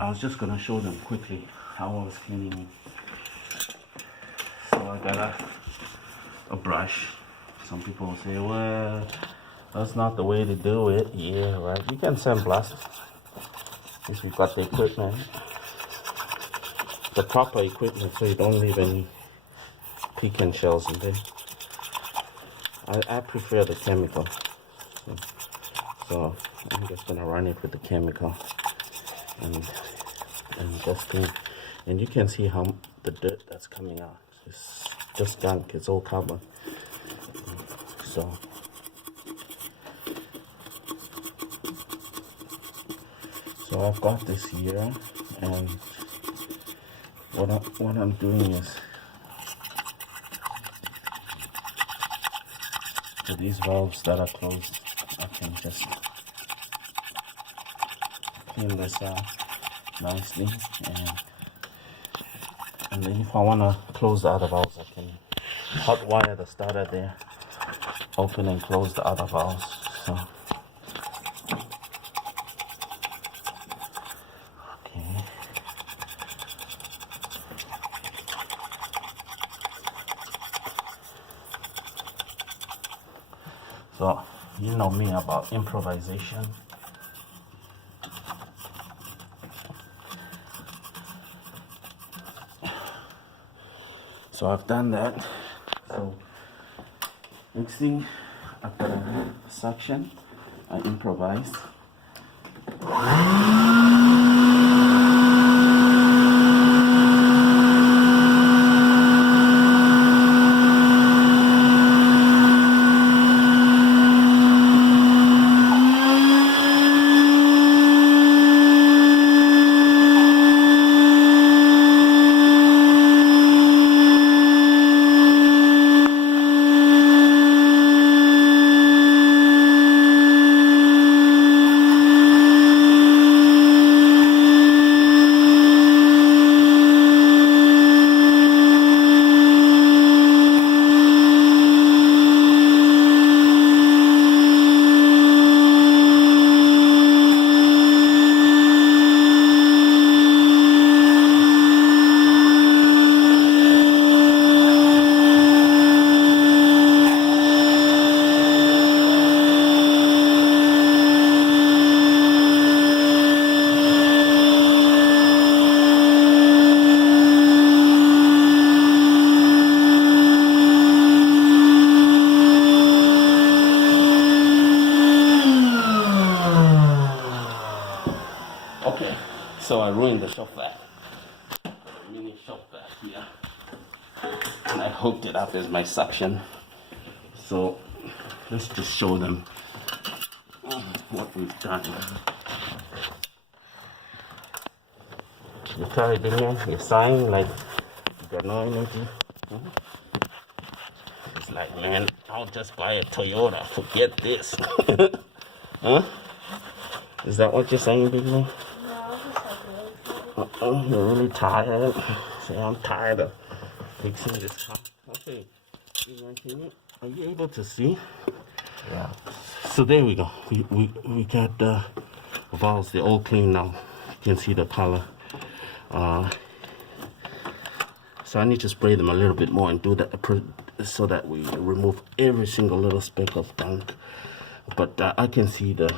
I was just gonna show them quickly how I was cleaning it. So I got a brush. Some people will say, well, that's not the way to do it. Yeah, right. You can sandblast if you've got the equipment, the proper equipment, so you don't leave any pecan shells in there. I prefer the chemical, so I'm just gonna run it with the chemical and just clean. And you can see how the dirt that's coming out. It's just gunk. It's all carbon. So I've got this here, and what I'm doing is, for these valves that are closed, I can just clean this out nicely, and then if I want to close the other valves, I can hot wire the starter there, open and close the other valves. So So, you know me about improvisation. So I've done that. So next thing, after a suction, I improvise. Okay, so I ruined the shop vac. Mini shop vac here. And I hooked it up as my suction. So let's just show them what we've done. You try it in there, you're sighing like you got no energy. It's like, man, I'll just buy a Toyota, forget this. Huh? Is that what you're saying, big man? You're really tired. Say, I'm tired of fixing this car. Okay, are you able to see? Yeah. So there we go. We got the valves. They're all clean now. You can see the color. So I need to spray them a little bit more and do that so that we remove every single little speck of gunk. But I can see the